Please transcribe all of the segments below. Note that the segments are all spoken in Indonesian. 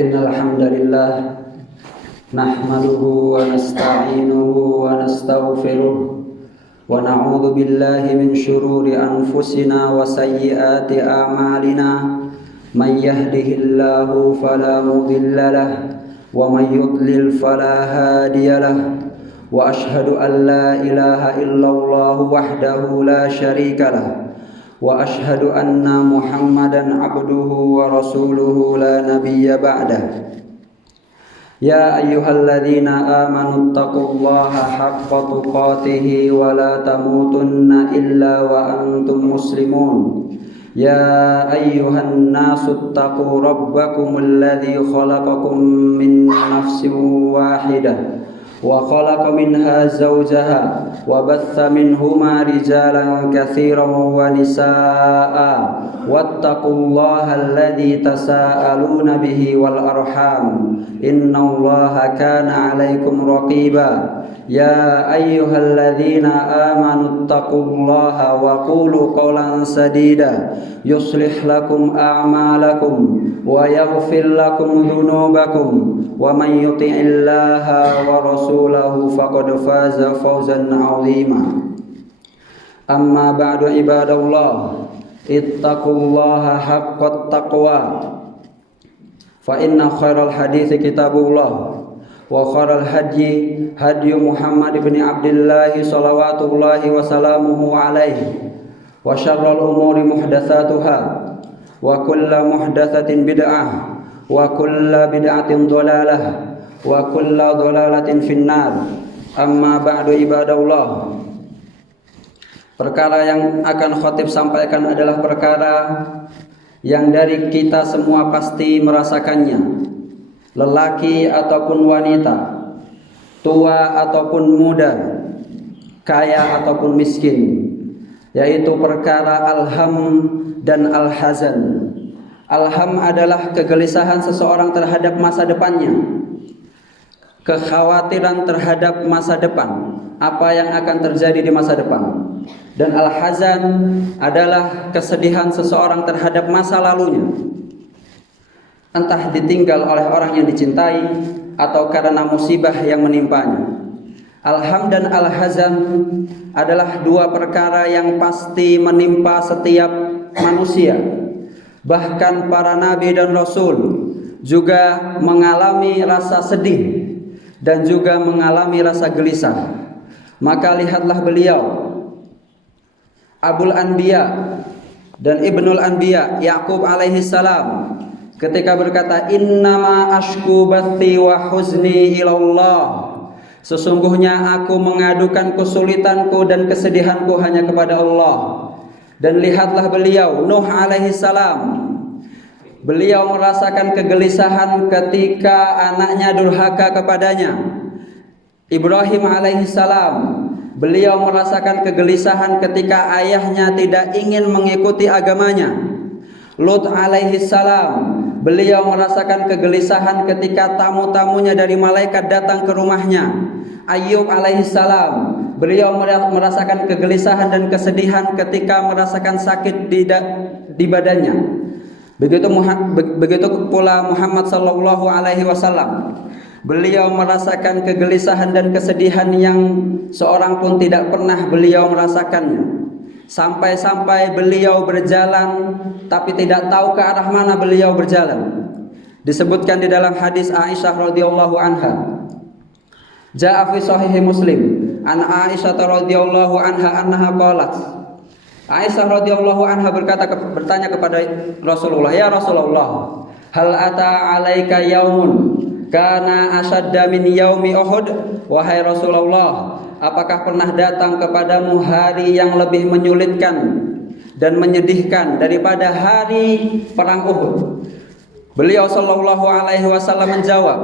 Innal hamdalillah nahmaduhu wa nasta'inuhu wa nastaghfiruh wa na'udzu billahi min shururi anfusina wa sayyiati a'malina may yahdihillahu fala mudilla lahu wa may yudlil fala hadiya lahu wa ashhadu an la ilaha illallah wahdahu la syarika lahu wa ashhadu anna Muhammadan abduhu wa rasuluhu la nabiyya ba'dah. Ya ayyuhalladzina amanu taqullaha haqqa tuqatih wa la tamutunna illa wa antum muslimun. Ya ayyuhan nasu taqu rabbakumul ladzi khalaqakum min nafsin wahidah wa khalaqa minha zawjaha wa batha minhuma rijalan katsiran wa nisaa'a wattaqullaha alladzi tasaaluna bihi wal arham innallaha kana 'alaikum raqiba. Ya ayyuhalladzina amanu taqullaha wa qulu qawlan sadida yuslih lakum a'malakum wa yaghfir lakum dhunubakum wa man yuti'illaha wa rasulahu faqad faza fawzan 'azima. Amma ba'du ibadallah, ittaqullaha haqqat taqwa. Fa inna khairal hadithi kitabullah wa khairal hadyi hadyu Muhammad ibn Abdullah salawatullahi wa salamuhu alaihi wa syarrul umuri muhdatsatuha wa kullu muhdatsatin bid'ah wa kullu bid'atin dhalalah wa kullu dhalalatin finnar. Amma ba'du ibadallah, perkara yang akan khatib sampaikan adalah perkara yang dari kita semua pasti merasakannya, lelaki ataupun wanita, tua ataupun muda, kaya ataupun miskin, yaitu perkara alham dan alhazan. Alham adalah kegelisahan seseorang terhadap masa depannya, kekhawatiran terhadap masa depan, apa yang akan terjadi di masa depan. Dan al-hazan adalah kesedihan seseorang terhadap masa lalunya, entah ditinggal oleh orang yang dicintai atau karena musibah yang menimpanya. Alham dan al-hazan adalah dua perkara yang pasti menimpa setiap manusia. Bahkan para nabi dan rasul juga mengalami rasa sedih dan juga mengalami rasa gelisah. Maka lihatlah beliau, Abul Anbiya dan Ibnul Anbiya, Yaqub alaihi salam, ketika berkata, innama ashku bathi wa huzni ilallah, sesungguhnya aku mengadukan kesulitanku dan kesedihanku hanya kepada Allah. Dan lihatlah beliau, Nuh alaihi salam, beliau merasakan kegelisahan ketika anaknya durhaka kepadanya. Ibrahim alaihi salam, beliau merasakan kegelisahan ketika ayahnya tidak ingin mengikuti agamanya. Lut alaihi salam, beliau merasakan kegelisahan ketika tamu-tamunya dari malaikat datang ke rumahnya. Ayyub alaihi salam, beliau merasakan kegelisahan dan kesedihan ketika merasakan sakit di badannya. Begitu pula Muhammad sallallahu alaihi wasallam, beliau merasakan kegelisahan dan kesedihan yang seorang pun tidak pernah beliau merasakannya. Sampai-sampai beliau berjalan tapi tidak tahu ke arah mana beliau berjalan. Disebutkan di dalam hadis Aisyah radhiyallahu anha, jaa fi sahih Muslim an Aisyah radhiyallahu anha annaha qalat, Aisyah radhiyallahu anha bertanya kepada Rasulullah, ya Rasulullah, hal ata alaika yaumun kana asyadda min yaumi Uhud? Wahai Rasulullah, apakah pernah datang kepadamu hari yang lebih menyulitkan dan menyedihkan daripada hari perang Uhud? Beliau sallallahu alaihi wasallam menjawab,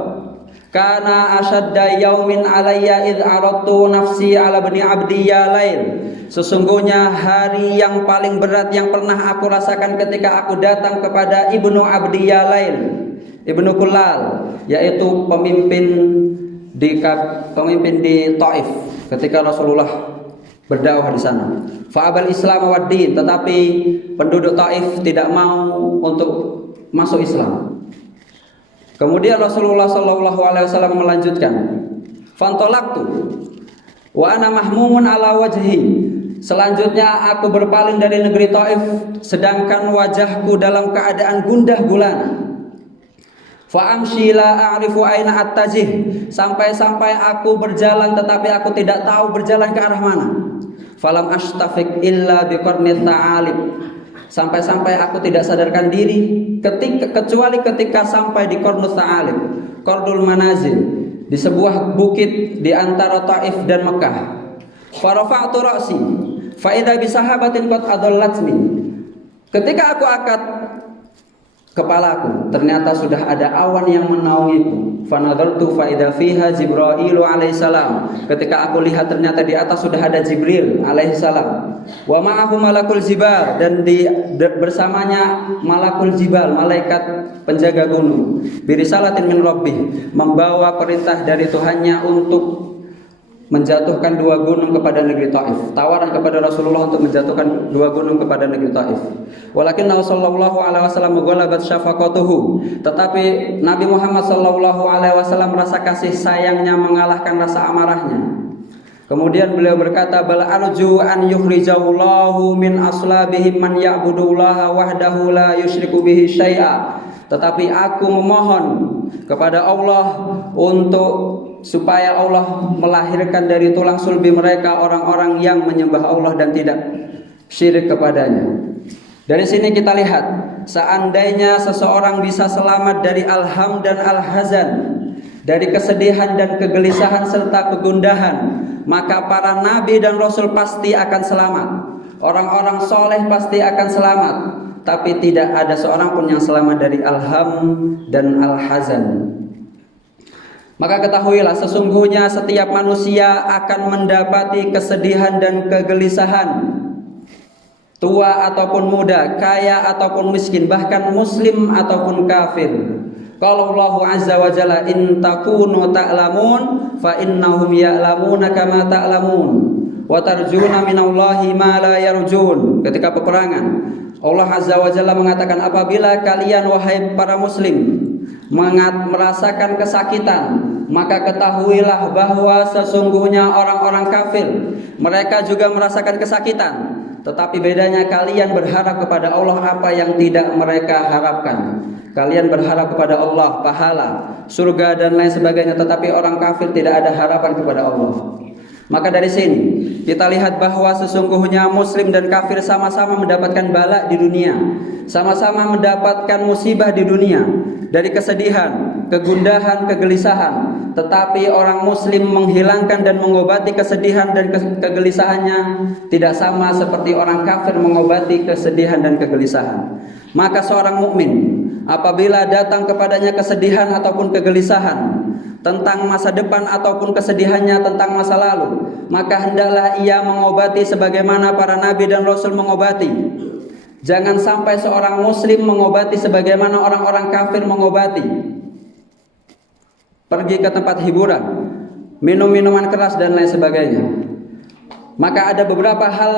kana asyadda yaumin alayya id aradtu nafsi ala bani abdi ya lail, sesungguhnya hari yang paling berat yang pernah aku rasakan ketika aku datang kepada Ibnu Abdi Yalail, Ibnu Kullal, yaitu pemimpin di Taif ketika Rasulullah berdakwah di sana. Fa'abal Islam wad din, tetapi penduduk Taif tidak mau untuk masuk Islam. Kemudian Rasulullah sallallahu alaihi wasallam melanjutkan, "Fantolaktu wa ana mahmumun ala wajhi." Selanjutnya aku berpaling dari negeri Taif sedangkan wajahku dalam keadaan gundah gulana. Fa amshi la a'rifu aina attajih, sampai-sampai aku berjalan tetapi aku tidak tahu berjalan ke arah mana. Falam astafiq illa biqarnit ta'alib, sampai-sampai aku tidak sadarkan diri kecuali ketika sampai di Qarnut Ta'alib, Qardul Manazil, di sebuah bukit di antara Taif dan Mekah. Farafa'tu ra'si fa idza bi sahabatin qad adallatni. Ketika aku angkat kepalaku, ternyata sudah ada awan yang menaungiku. Fanadhartu fa idza fiha Jibril alaihissalam. Ketika aku lihat ternyata di atas sudah ada Jibril alaihissalam. Wa ma'ahu malakul jibal, dan bersamanya malakul jibal, malaikat penjaga gunung. Birisalatin min rabbih, membawa perintah dari Tuhannya untuk menjatuhkan dua gunung kepada negeri Taif. Tawaran kepada Rasulullah untuk menjatuhkan dua gunung kepada negeri Taif. Walakin sallallahu alaihi wasallam ghalabat syafaqatuhu. Tetapi Nabi Muhammad sallallahu alaihi wasallam rasa kasih sayangnya mengalahkan rasa amarahnya. Kemudian beliau berkata, "Bal arju an yukhrijahullahu min aslabihim man ya'budullaha wahdahu la yusyriku bihi syai'a." Tetapi aku memohon kepada Allah supaya Allah melahirkan dari tulang sulbi mereka orang-orang yang menyembah Allah dan tidak syirik kepadanya. Dari sini kita lihat, seandainya seseorang bisa selamat dari alham dan alhazan, dari kesedihan dan kegelisahan serta kegundahan, maka para nabi dan rasul pasti akan selamat. Orang-orang soleh pasti akan selamat. Tapi tidak ada seorang pun yang selamat dari alham dan alhazan. Maka ketahuilah, sesungguhnya setiap manusia akan mendapati kesedihan dan kegelisahan, tua ataupun muda, kaya ataupun miskin, bahkan muslim ataupun kafir. Qala Allahu azza wa jalla, "In takunu ta'lamun fa innahum ya'lamuna kama ta'lamun wa tarjuna minallahi ma la yarjun." Ketika peperangan, Allah azza wa jalla mengatakan, apabila kalian wahai para muslim merasakan kesakitan, maka ketahuilah bahwa sesungguhnya orang-orang kafir mereka juga merasakan kesakitan. Tetapi bedanya kalian berharap kepada Allah apa yang tidak mereka harapkan. Kalian berharap kepada Allah pahala, surga dan lain sebagainya, tetapi orang kafir tidak ada harapan kepada Allah. Maka dari sini kita lihat bahwa sesungguhnya muslim dan kafir sama-sama mendapatkan bala di dunia, sama-sama mendapatkan musibah di dunia, dari kesedihan, kegundahan, kegelisahan. Tetapi orang muslim menghilangkan dan mengobati kesedihan dan kegelisahannya tidak sama seperti orang kafir mengobati kesedihan dan kegelisahan. Maka seorang mukmin apabila datang kepadanya kesedihan ataupun kegelisahan tentang masa depan ataupun kesedihannya tentang masa lalu, maka hendaklah ia mengobati sebagaimana para nabi dan rasul mengobati. Jangan sampai seorang muslim mengobati sebagaimana orang-orang kafir mengobati. Pergi ke tempat hiburan, minum minuman keras dan lain sebagainya. Maka ada beberapa hal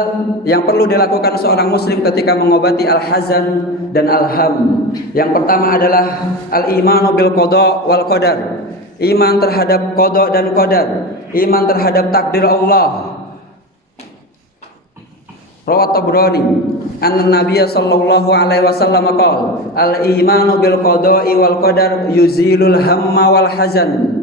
yang perlu dilakukan seorang muslim ketika mengobati al-hazan dan al-ham. Yang pertama adalah al-imanu bil qada wal qadar. Iman terhadap qada dan qadar, iman terhadap takdir Allah. Rawat Tabrani, anna Nabiy sallallahu alaihi wasallam qala, al-imanu bil qada'i wal qadar yuzilul hamma wal hazan.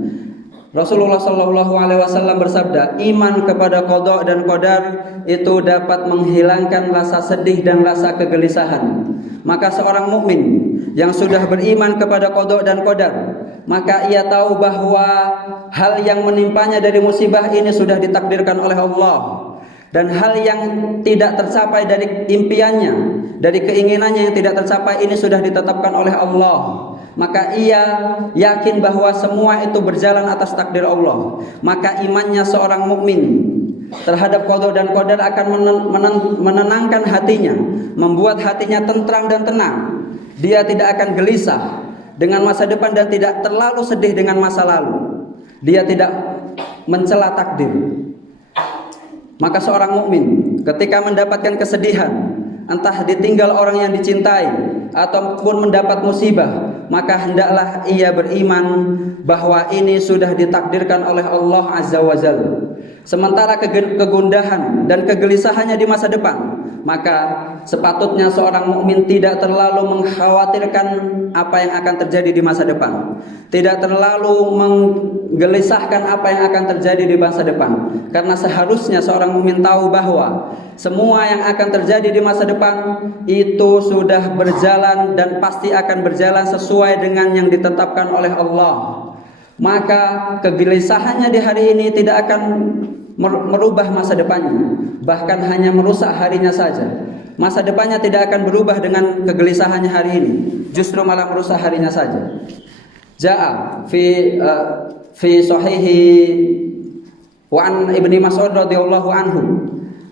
Rasulullah sallallahu alaihi wasallam bersabda, iman kepada qada dan qadar itu dapat menghilangkan rasa sedih dan rasa kegelisahan. Maka seorang mukmin yang sudah beriman kepada qada dan qadar, maka ia tahu bahwa hal yang menimpanya dari musibah ini sudah ditakdirkan oleh Allah. Dan hal yang tidak tercapai dari impiannya, dari keinginannya yang tidak tercapai ini sudah ditetapkan oleh Allah. Maka ia yakin bahwa semua itu berjalan atas takdir Allah. Maka imannya seorang mukmin terhadap qada dan qadar akan menenangkan hatinya, membuat hatinya tentram dan tenang. Dia tidak akan gelisah dengan masa depan dan tidak terlalu sedih dengan masa lalu. Dia tidak mencela takdir. Maka seorang mukmin ketika mendapatkan kesedihan, entah ditinggal orang yang dicintai ataupun mendapat musibah, maka hendaklah ia beriman bahwa ini sudah ditakdirkan oleh Allah Azza wa Jalla. Sementara kegundahan dan kegelisahannya di masa depan, maka sepatutnya seorang mukmin tidak terlalu mengkhawatirkan apa yang akan terjadi di masa depan, tidak terlalu menggelisahkan apa yang akan terjadi di masa depan, karena seharusnya seorang mukmin tahu bahwa semua yang akan terjadi di masa depan itu sudah berjalan dan pasti akan berjalan sesuai dengan yang ditetapkan oleh Allah. Maka kegelisahannya di hari ini tidak akan merubah masa depannya, bahkan hanya merusak harinya saja. Masa depannya tidak akan berubah dengan kegelisahannya hari ini, justru malah merusak harinya saja. Ja'a fi sahihi wa an Ibnu Mas'ud radhiyallahu anhu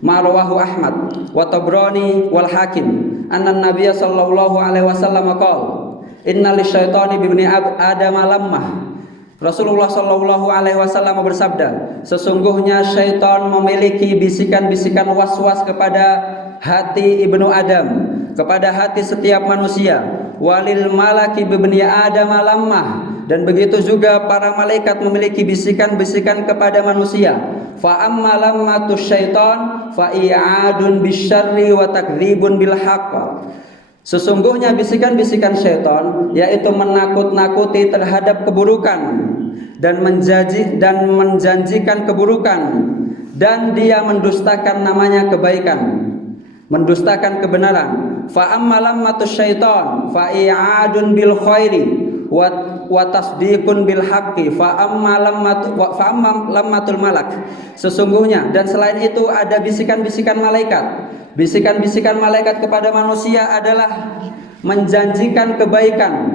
ma rawahu Ahmad wa Tabrani wal Hakim anna Nabiy sallallahu alaihi wasallam qala inna lisyaitani bi ibni Adam lammah. Rasulullah sallallahu alaihi wasallam bersabda, sesungguhnya syaitan memiliki bisikan-bisikan was-was kepada hati ibnu Adam, kepada hati setiap manusia. Walil malaki bi ibni Adam lammah, dan begitu juga para malaikat memiliki bisikan-bisikan kepada manusia. Fa amma lammatu syaitan fa i'adun bisyarri wa takdzibun bil haqq. Sesungguhnya bisikan-bisikan syaitan yaitu menakut-nakuti terhadap keburukan dan menjanjikan keburukan, dan dia mendustakan namanya kebaikan, mendustakan kebenaran. Fa ammalam matus syaitan fa i'adun bil khairi wa tasdiqun bil haqqi fa ammalam matul malak. Sesungguhnya dan selain itu ada bisikan-bisikan malaikat. Bisikan-bisikan malaikat kepada manusia adalah menjanjikan kebaikan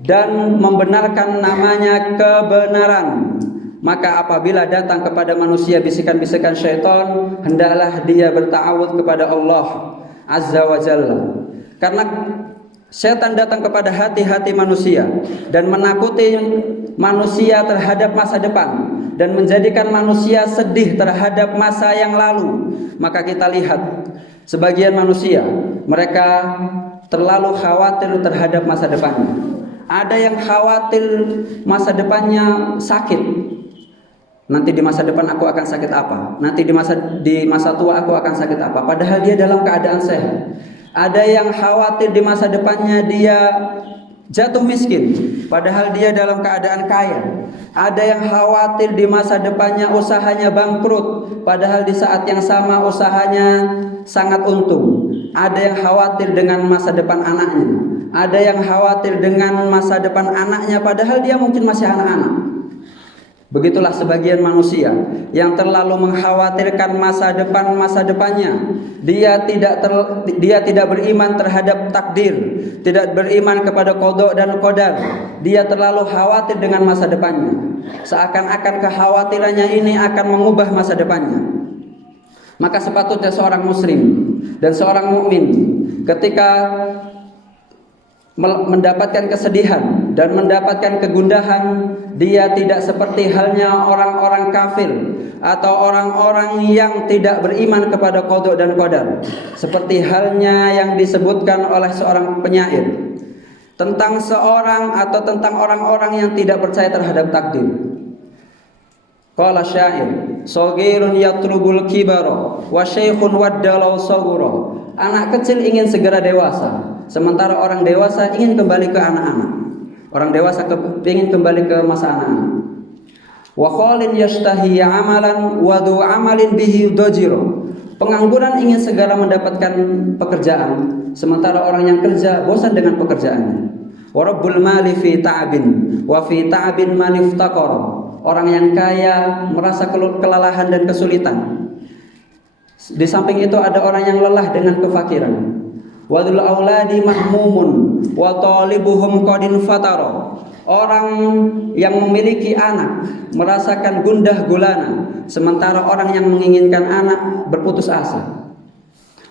dan membenarkan namanya kebenaran. Maka apabila datang kepada manusia bisikan-bisikan syaitan, hendaklah dia berta'awudz kepada Allah Azza wa Jalla. Karena setan datang kepada hati-hati manusia dan menakuti manusia terhadap masa depan dan menjadikan manusia sedih terhadap masa yang lalu. Maka kita lihat sebagian manusia, mereka terlalu khawatir terhadap masa depannya. Ada yang khawatir masa depannya sakit. Nanti di masa depan aku akan sakit apa? Nanti di masa tua aku akan sakit apa? Padahal dia dalam keadaan sehat. Ada yang khawatir di masa depannya dia jatuh miskin, padahal dia dalam keadaan kaya. Ada yang khawatir di masa depannya usahanya bangkrut, padahal di saat yang sama usahanya sangat untung. Ada yang khawatir dengan masa depan anaknya. Ada yang khawatir dengan masa depan anaknya, padahal dia mungkin masih anak-anak. Begitulah sebagian manusia yang terlalu mengkhawatirkan masa depannya. Dia tidak beriman terhadap takdir, tidak beriman kepada qada dan qadar. Dia terlalu khawatir dengan masa depannya. Seakan-akan kekhawatirannya ini akan mengubah masa depannya. Maka sepatutnya seorang muslim dan seorang mukmin ketika mendapatkan kesedihan dan mendapatkan kegundahan, dia tidak seperti halnya orang-orang kafir atau orang-orang yang tidak beriman kepada qada dan qadar. Seperti halnya yang disebutkan oleh seorang penyair tentang seorang atau tentang orang-orang yang tidak percaya terhadap takdir. Qala syair, "Shaghirun yatlubul kibara wa syaikhun waddalau saghura." Anak kecil ingin segera dewasa, sementara orang dewasa ingin kembali ke anak-anak. Orang dewasa ingin kembali ke masa anak-anak. Wa khalin yashtahi amalan wa du amalin bihi dajiro. Pengangguran ingin segera mendapatkan pekerjaan, sementara orang yang kerja bosan dengan pekerjaannya. Wa rabbul mali fi ta'abin wa fi ta'abin man iftaqara. Orang yang kaya merasa kelelahan dan kesulitan. Di samping itu ada orang yang lelah dengan kefakiran. Wadul auladi mahmumun wa talibuhum qadin fatara. Orang yang memiliki anak merasakan gundah gulana, sementara orang yang menginginkan anak berputus asa.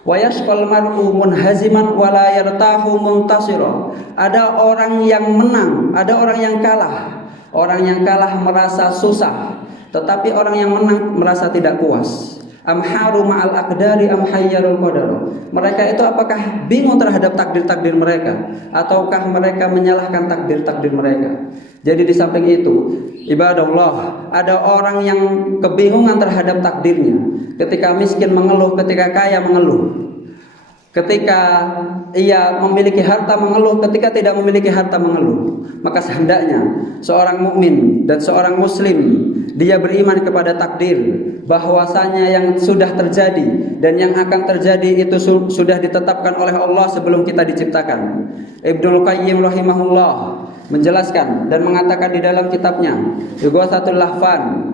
Wa yashqal mar'u munhaziman wa la yartahu muntasira. Ada orang yang menang, ada orang yang kalah. Orang yang kalah merasa susah, tetapi orang yang menang merasa tidak puas. Amharu ma'al aqdari am hayyarul qadar. Mereka itu apakah bingung terhadap takdir-takdir mereka ataukah mereka menyalahkan takdir-takdir mereka? Jadi di samping itu, ibadallah, ada orang yang kebingungan terhadap takdirnya. Ketika miskin mengeluh, ketika kaya mengeluh. Ketika ia memiliki harta mengeluh, ketika tidak memiliki harta mengeluh. Maka sehendaknya seorang mukmin dan seorang muslim dia beriman kepada takdir, bahwasanya yang sudah terjadi dan yang akan terjadi itu sudah ditetapkan oleh Allah sebelum kita diciptakan. Ibnul Qayyim rahimahullah menjelaskan dan mengatakan di dalam kitabnya Ighatsatul Lahfan,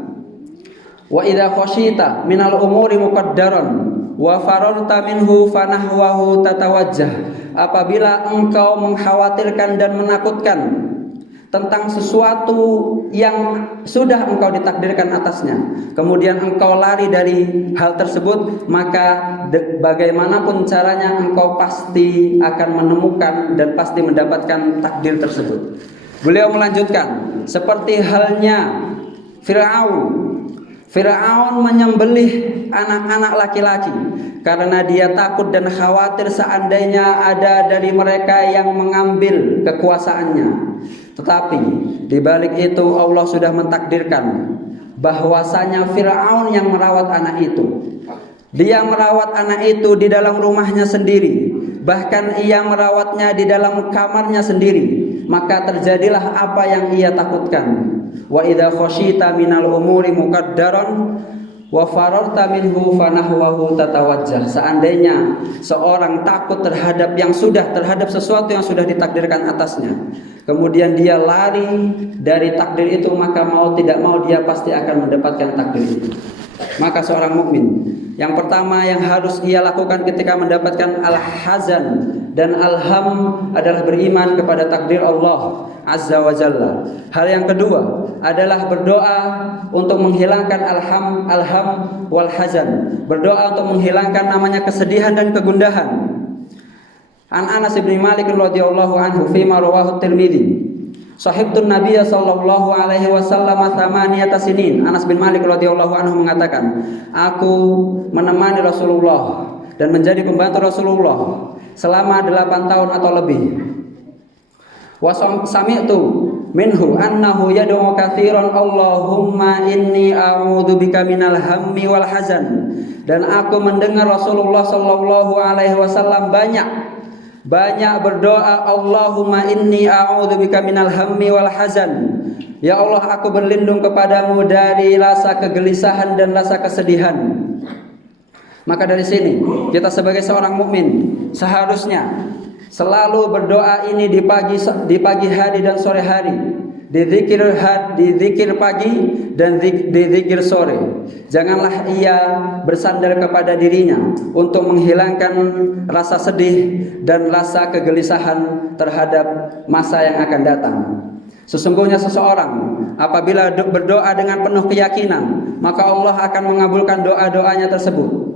wa idza khasyita minal umuri muqaddaran wa fararta minhu fanahwahu tatawajjah. Apabila engkau mengkhawatirkan dan menakutkan tentang sesuatu yang sudah engkau ditakdirkan atasnya, kemudian engkau lari dari hal tersebut, maka bagaimanapun caranya engkau pasti akan menemukan dan pasti mendapatkan takdir tersebut. Beliau melanjutkan, seperti halnya Fir'aun menyembelih anak-anak laki-laki karena dia takut dan khawatir seandainya ada dari mereka yang mengambil kekuasaannya. Tetapi di balik itu Allah sudah mentakdirkan bahwasanya Fir'aun yang merawat anak itu. Dia merawat anak itu di dalam rumahnya sendiri, bahkan ia merawatnya di dalam kamarnya sendiri. Maka terjadilah apa yang ia takutkan. Wa idza khasyita minal umuri muqaddaran wa fararta minhu fanahwahu tatawajjah. Seandainya seorang takut terhadap sesuatu yang sudah ditakdirkan atasnya, kemudian dia lari dari takdir itu, maka mau tidak mau dia pasti akan mendapatkan takdir itu. Maka seorang mukmin yang pertama yang harus ia lakukan ketika mendapatkan al-hazan dan al-ham adalah beriman kepada takdir Allah Azza wa Jalla. Hal yang kedua adalah berdoa untuk menghilangkan al-ham wal hazan. Berdoa untuk menghilangkan namanya kesedihan dan kegundahan. An Anas bin Malik radhiyallahu anhu fi ma rawahu Tirmidzi. Sahibtun Nabiy sallallahu alaihi wasallam thamaniyata sinin. Anas bin Malik radhiyallahu anhu mengatakan, aku menemani Rasulullah dan menjadi pembantu Rasulullah selama 8 tahun atau lebih. Wa sami'tu minhu annahu yad'u katsiran Allahumma inni a'udzubika minal hammi wal hazan. Dan aku mendengar Rasulullah sallallahu alaihi wasallam banyak berdoa, Allahumma inni a'udzubika minal hammi wal hazan. Ya Allah, aku berlindung kepadamu dari rasa kegelisahan dan rasa kesedihan. Maka dari sini kita sebagai seorang mukmin seharusnya selalu berdoa ini di pagi hari dan sore hari, di zikir pagi dan di zikir sore. Janganlah ia bersandar kepada dirinya untuk menghilangkan rasa sedih dan rasa kegelisahan terhadap masa yang akan datang. Sesungguhnya seseorang apabila berdoa dengan penuh keyakinan, maka Allah akan mengabulkan doa-doanya tersebut.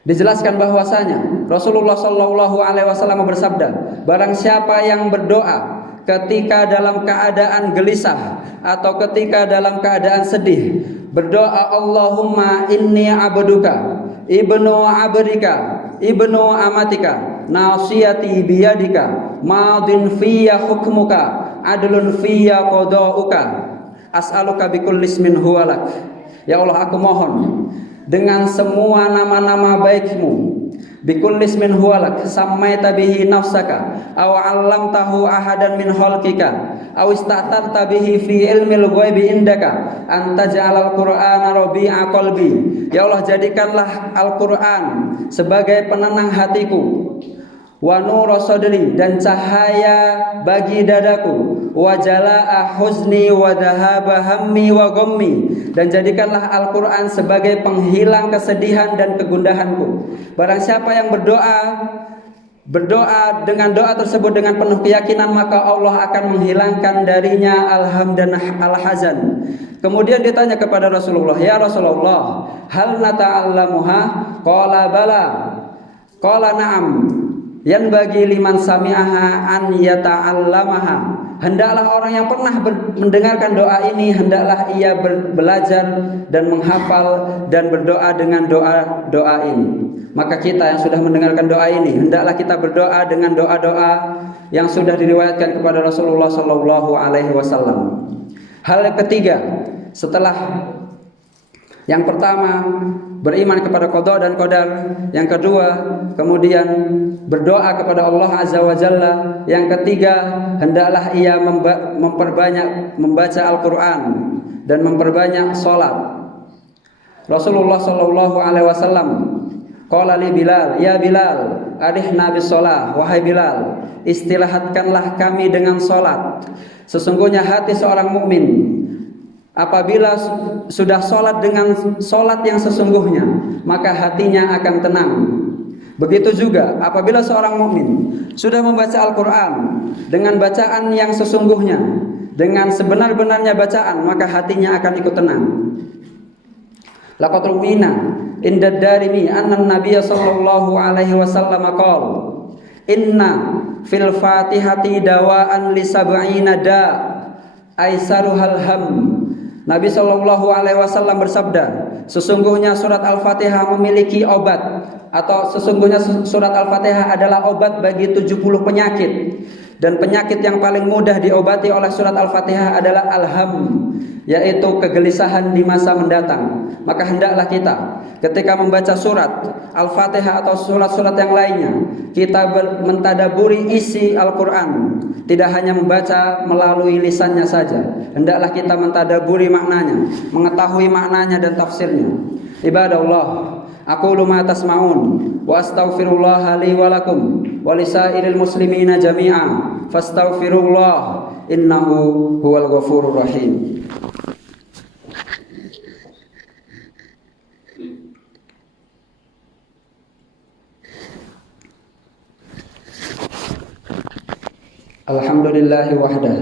Dijelaskan bahwasanya Rasulullah sallallahu alaihi wasallam bersabda, barang siapa yang berdoa ketika dalam keadaan gelisah atau ketika dalam keadaan sedih, berdoa Allahumma inni abduka ibnu abdika ibnu amatika nasiyati biyadika madin fiyya hukmuka adlun fiyya qada'uka as'aluka bikulli ismin huwalak. Ya Allah, aku mohon dengan semua nama-nama baik-Mu, bikulli ismin huwalak sammaita bihi nafsaka aw 'allamtahu ahadan min khalqika aw istatarta bihi fi ilmil ghaibi indaka an taj'alal qur'ana rabi'a qalbi. Ya Allah, jadikanlah Al-Qur'an sebagai penenang hatiku, wa nura sadri, dan cahaya bagi dadaku, wa jalaa huzni wa dhahaba hammi wa ghammi, dan jadikanlah Al-Qur'an sebagai penghilang kesedihan dan kegundahanku. Barang siapa yang berdoa dengan doa tersebut dengan penuh keyakinan, maka Allah akan menghilangkan darinya alham dan al-hazan. Kemudian ditanya kepada Rasulullah, ya Rasulullah, hal nata'allamuha? Qala bala. Qala na'am. Yan bagi liman sami'aha an yata'allamaha. Hendaklah orang yang pernah mendengarkan doa ini, hendaklah ia belajar dan menghafal dan berdoa dengan doa ini. Maka kita yang sudah mendengarkan doa ini, hendaklah kita berdoa dengan doa-doa yang sudah diriwayatkan kepada Rasulullah sallallahu alaihi wasallam. Hal ketiga, setelah yang pertama beriman kepada qada dan qadar, yang kedua kemudian berdoa kepada Allah Azza wa Jalla, yang ketiga hendaklah ia memperbanyak membaca Al-Qur'an dan memperbanyak salat. Rasulullah sallallahu alaihi wasallam qala li Bilal, ya Bilal, arihna bis shalah, wahai Bilal, istilahatkanlah kami dengan salat. Sesungguhnya hati seorang mukmin apabila sudah sholat dengan sholat yang sesungguhnya, maka hatinya akan tenang. Begitu juga apabila seorang mukmin sudah membaca Al-Quran dengan bacaan yang sesungguhnya, dengan sebenar-benarnya bacaan, maka hatinya akan ikut tenang. Laqad rumina inda Darimi anna Nabiy sallallahu alaihi wasallam qala inna fil Fatihati dawaan li sab'ina da aisaruhal ham. Nabi sallallahu alaihi wasallam bersabda, sesungguhnya surat Al-Fatihah memiliki obat, atau sesungguhnya surat Al-Fatihah adalah obat bagi 70 penyakit. Dan penyakit yang paling mudah diobati oleh surat Al-Fatihah adalah al-ham, yaitu kegelisahan di masa mendatang. Maka hendaklah kita ketika membaca surat Al-Fatihah atau surat-surat yang lainnya, kita mentadaburi isi Al-Quran, tidak hanya membaca melalui lisannya saja. Hendaklah kita mentadaburi maknanya, mengetahui maknanya dan tafsirnya. Ibadallah, aqulu ma tasma'un wa astaghfirullah li wa lakum wa lisairil muslimina jami'a fastaghfirullah innahu huwal ghafurur rahim. Alhamdulillahi wahdah,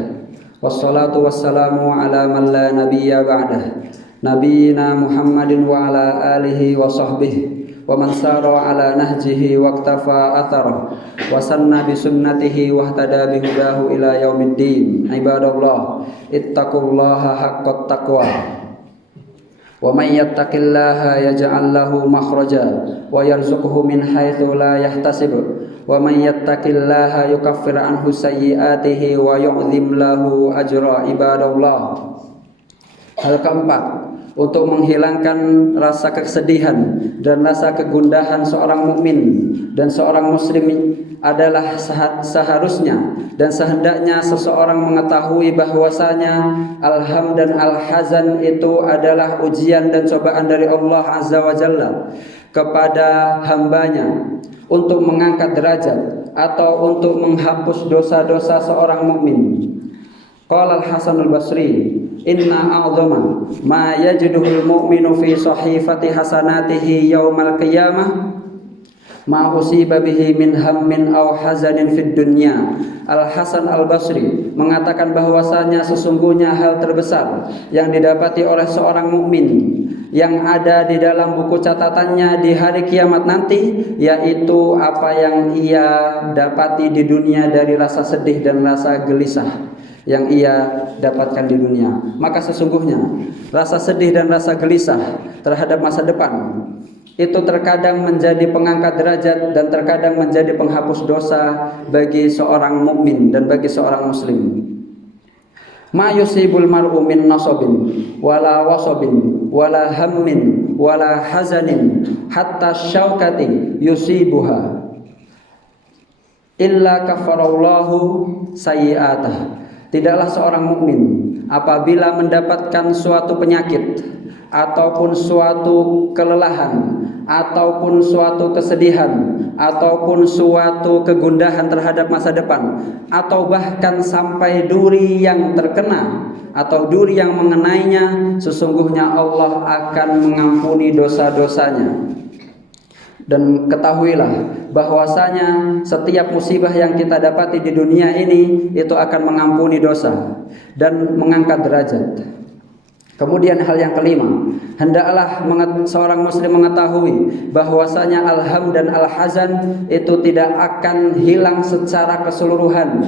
wassalatu wassalamu ala man la nabiyya ba'dah, nabiyina Muhammadin wa ala alihi wa sahbihi wa man sara ala nahjihi wa iktafa atharah wa sanna bi sunnatihi wa ihtada bi hudahu ila yaumiddin. Ibadallah, ittaqullaha haqqat taqwa. Wa may yattaqillaha yaj'al lahu makhraja wa yarzuqhu min haitsu la yahtasib. Wa may yattaqillaha yukaffir anhu sayyi'atihi wa yu'zim lahu ajra. Ibadallah, hal keempat, untuk menghilangkan rasa kesedihan dan rasa kegundahan seorang mukmin dan seorang muslim adalah seharusnya dan sehendaknya seseorang mengetahui bahwasanya alham dan alhazan itu adalah ujian dan cobaan dari Allah Azza wa Jalla kepada hambanya untuk mengangkat derajat atau untuk menghapus dosa-dosa seorang mukmin. Qala Al-Hasan Al-Basri, inna a'zama ma yajiduhul mu'minu fi sahifati hasanatihi yaumal qiyamah ma usiba bihi min hammin aw hazanin fid dunya. Al-Hasan Al-Basri mengatakan bahwasanya sesungguhnya hal terbesar yang didapati oleh seorang mukmin yang ada di dalam buku catatannya di hari kiamat nanti, yaitu apa yang ia dapati di dunia dari rasa sedih dan rasa gelisah yang ia dapatkan di dunia. Maka sesungguhnya rasa sedih dan rasa gelisah terhadap masa depan itu terkadang menjadi pengangkat derajat dan terkadang menjadi penghapus dosa bagi seorang mukmin dan bagi seorang muslim. Ma yusibul mar'u min nasabin wala wasabin wala hammin wala hazanin hatta syaukati yusibuha illa kafarallahu sayyi'atah. Tidaklah seorang mukmin apabila mendapatkan suatu penyakit ataupun suatu kelelahan ataupun suatu kesedihan ataupun suatu kegundahan terhadap masa depan atau bahkan sampai duri yang terkena atau duri yang mengenainya, sesungguhnya Allah akan mengampuni dosa-dosanya. Dan ketahuilah bahwasanya setiap musibah yang kita dapati di dunia ini itu akan mengampuni dosa dan mengangkat derajat. Kemudian hal yang kelima, hendaklah seorang muslim mengetahui bahwasanya al-ham dan al-hazan itu tidak akan hilang secara keseluruhan.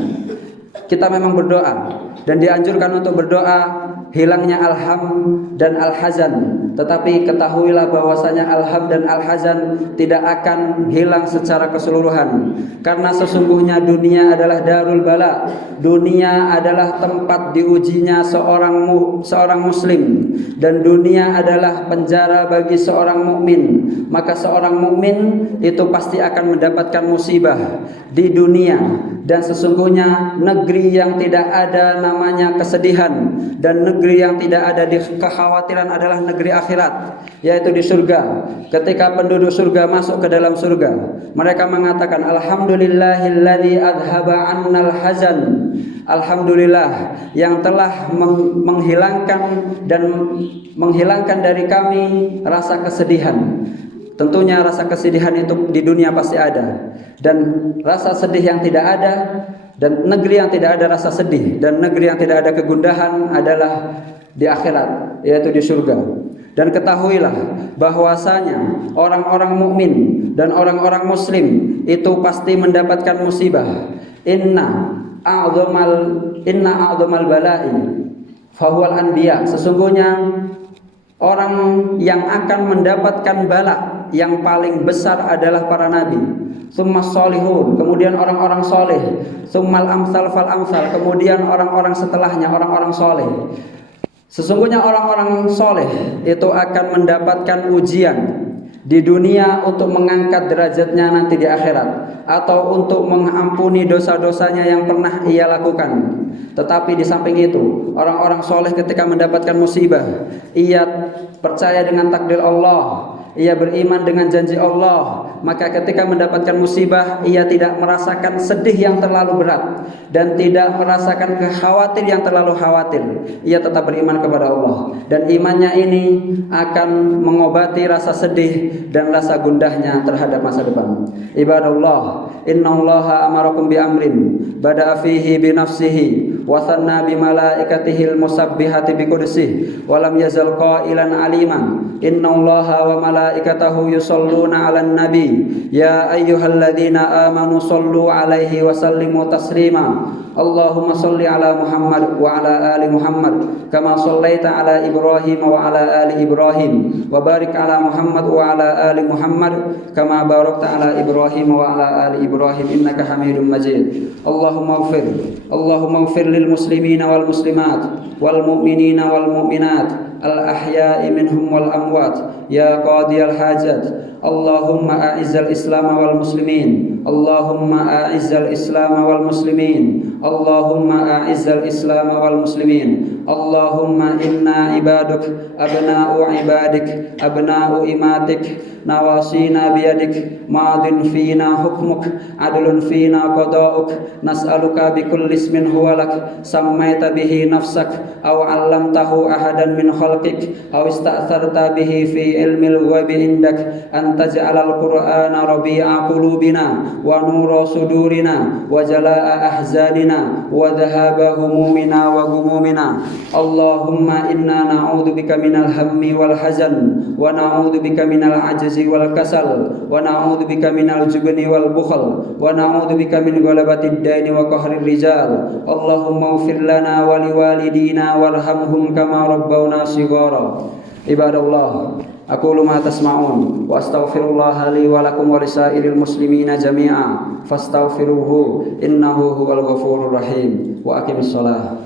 Kita memang berdoa dan dianjurkan untuk berdoa hilangnya al-ham dan al-hazan, tetapi ketahuilah bahwasanya al-ham dan al-hazan tidak akan hilang secara keseluruhan, karena sesungguhnya dunia adalah darul bala. Dunia adalah tempat diujinya seorang muslim, dan dunia adalah penjara bagi seorang mukmin. Maka seorang mukmin itu pasti akan mendapatkan musibah di dunia, dan sesungguhnya negeri yang tidak ada namanya kesedihan dan negeri yang tidak ada di kekhawatiran adalah negeri akhirat, yaitu di surga. Ketika penduduk surga masuk ke dalam surga, mereka mengatakan alhamdulillahilladzi adhaba 'annal hazan. Alhamdulillah yang telah menghilangkan dari kami rasa kesedihan. Tentunya rasa kesedihan itu di dunia pasti ada, dan rasa sedih yang tidak ada, dan negeri yang tidak ada rasa sedih, dan negeri yang tidak ada kegundahan adalah di akhirat, yaitu di surga. Dan ketahuilah bahwasanya orang-orang mukmin dan orang-orang muslim itu pasti mendapatkan musibah. Inna a'dhamal bala'i fahuwal anbiya. Sesungguhnya orang yang akan mendapatkan bala yang paling besar adalah para nabi. Tsummas sholihun, kemudian orang-orang soleh. Tsummal amsal fal amsal, kemudian orang-orang setelahnya, orang-orang soleh. Sesungguhnya orang-orang soleh itu akan mendapatkan ujian di dunia untuk mengangkat derajatnya nanti di akhirat, atau untuk mengampuni dosa-dosanya yang pernah ia lakukan. Tetapi di samping itu, orang-orang soleh ketika mendapatkan musibah, ia percaya dengan takdir Allah, ia beriman dengan janji Allah, maka ketika mendapatkan musibah ia tidak merasakan sedih yang terlalu berat dan tidak merasakan khawatir yang terlalu khawatir. Ia tetap beriman kepada Allah, dan imannya ini akan mengobati rasa sedih dan rasa gundahnya terhadap masa depan. Ibadallah, innallaha amarakum bi amrin bada'a fihi bi nafsihi wa thanna bi malaikatihil musabbihati bi qudsihi wa lam yazal qailan aliman. Innallaha wa malaikatahu yusholluna 'alan nabi ya ayyuhalladzina amanu shollu 'alaihi wa sallimu taslima. Allahumma sholli 'ala Muhammad wa 'ala ali Muhammad kama shallaita 'ala Ibrahim wa 'ala ali Ibrahim wa barik 'ala Muhammad wa 'ala ali Muhammad kama barakta 'ala Ibrahim wa 'ala ali Ibrahim innaka Hamidum Majid. Allahumma ighfir lil muslimina wal muslimat wal mu'minina wal mu'minat al-ahya'i minhum wal amwat ya qadiyal hajat. Allahumma a'izzal islam wal muslimin. Allahumma a'izzal islam wal muslimin. Allahumma a'izzal islam wal muslimin. Allahumma inna ibaduk abna'u ibadik abna'u imatik nawasina biyadik madin fina hukmuk adlun fina qada'uk nas'aluka bikulli ismin huwa lak sammaita bihi nafsak aw 'allamtahu ahadan min khalqik aw ista'tharta bihi fi ilmil ghaibi indak an taj'alal qur'ana rabi'a qulubina wa nura sudurina wa jalaa'a ahzanina wa dhahaba humumina wa gumumina. Allahumma inna na'udzubika minal hammi wal hazan wa na'udzubika minal ajzi wal kasal wa na'udzubika minal jubni wal bukhl wa na'udzubika min ghalabatid daini wa qahrir rijal. Allahumma ighfir lana wa liwalidina warhamhum kama rabbawna shighara. Ibadallah, aqulu ma tasma'un wa astaghfirullah li wa lakum wa lisairil muslimina jami'a fastaghfiruhu innahu huwal ghafurur rahim wa aqimis shalah.